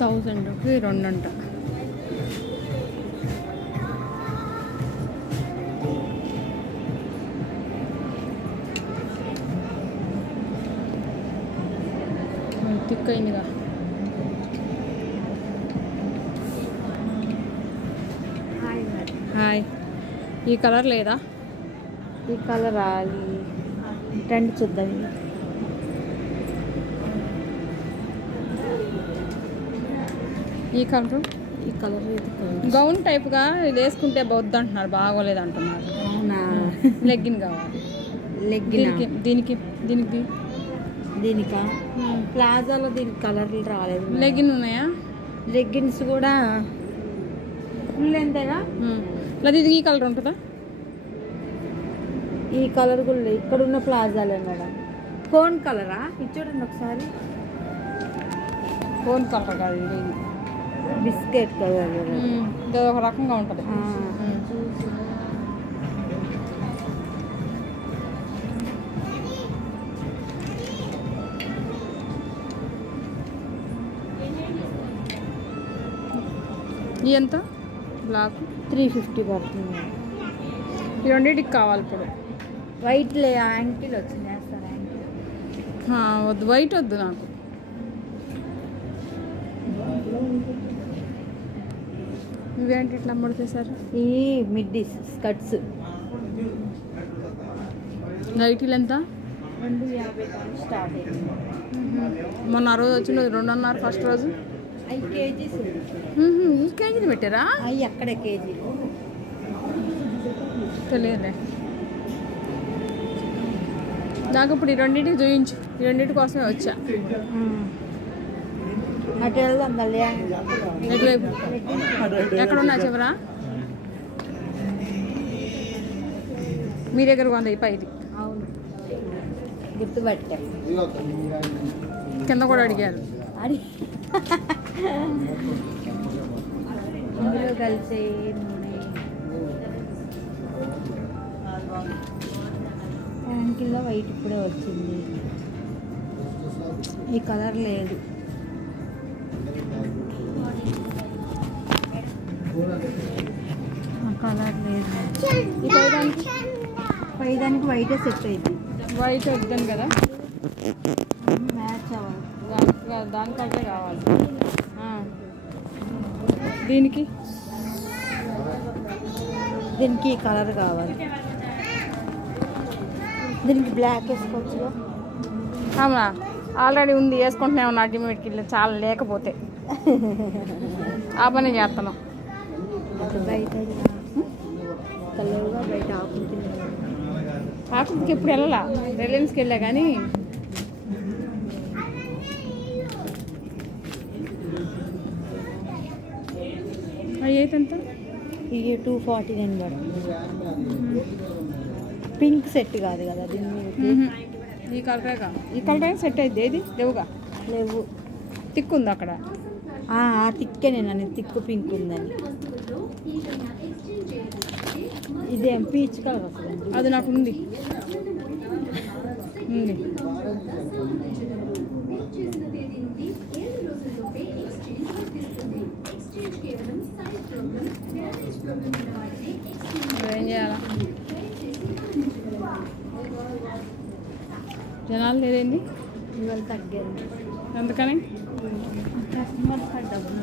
1000కి 2 అంట. తిక్కైందిగా. హాయ్. ఈ కలర్ లేదా? ఈ కలర్ ట్రెండ్ చూద్దాం. ఈ కలర్ గౌన్ టైప్గా ఇది వేసుకుంటే బౌద్ధ అంటున్నారు, బాగోలేదు అంటున్నారు. అవునా? లెగ్గిన్ కావాలి. లెగ్గిన్ దీనికి దీనికి దీనికా? ప్లాజాలో దీనికి కలర్లు రాలేదు. లెగ్గిన్ ఉన్నాయా? లెగ్గిన్స్ కూడా ఫుల్ ఎంతేగా? లేదా ఇది ఈ కలర్ ఉంటుందా? ఈ కలర్ కూడా ఇక్కడ ఉన్న ప్లాజాలే మేడం. కోన్ కలరా? ఇది చూడండి ఒకసారి. కోన్ కలర్ కాదు, ఇది బిస్కెట్ కలర్. ఇది ఒక రకంగా ఉంటుంది. ఎంత? బ్లాక్ 350 పడుతుంది. ఈ రెండింటికి కావాలి ఇప్పుడు. వైట్ యాంకిల్ వచ్చింది, వేస్తారు యాంకిల్. వద్దు, వైట్ వద్దు నాకు. ఇవేంటి ఇట్లా అమ్ముడితేసారు? ఈ మిడ్డీస్ స్కర్ట్స్. నైటీలు ఎంత? 250 స్టార్ట్ అయింది. మొన్న ఆ రోజు వచ్చింది 2 ఫస్ట్ రోజు. 5 కేజీస్. ఈ కేజీలు పెట్టారా? అవి అక్కడే కేజీ తెలియదులే నాకు. ఇప్పుడు ఈ రెండింటికి చూపించు. ఈ రెండింటి కోసమే వచ్చా. అటు వెళ్దాం కళ్యాణ్. ఎటువైపు? ఎక్కడున్నా చివరా? మీ దగ్గర కొంద ఈ పైది. అవును, గుర్తుపట్టా. కింద కూడా అడిగారు. ఇందులో కలిసే యాంకిల్లో వైట్ ఇప్పుడే వచ్చింది. ఈ కలర్ లేదు. ఆ కలర్ లేదు. ఈ పైదానికి వైటే సెట్ అయింది. వైట్ వద్దాను కదా, మ్యాచ్ అవ్వాలి. దానికంటే కావాలి. దీనికి దీనికి ఈ కలర్ కావాలి. దీనికి బ్లాక్ వేసుకోవచ్చు. అవునా? ఆల్రెడీ ఉంది, వేసుకుంటున్నాము. నాటి మీదకి చాలా లేకపోతే ఆ పని చేస్తున్నాం. బయట కలర్గా బయట ఆకుకి ఎప్పుడు వెళ్ళాలా? రిలయన్స్కి వెళ్ళా కానీ అవి అయితే ఎంత? ఇవి 249 పడుతుంది. పింక్ సెట్ కాదు కదా దీని మీద. ఈ కలరేగా, ఈ కలరే సెట్ అయితే ఏది లేవుగా. లేవు. తిక్కు ఉంది అక్కడ. తిక్కే నేను తిక్కు పింక్ ఉందని. ఇదేం పీచ్ కలర్ వస్తుంది. అది నాకు ఉంది. ఏం చేయాలా? జనాలు లేదేంది ఇవాళ తగ్గారు. అందుకని కస్టమర్స్ డబ్బులు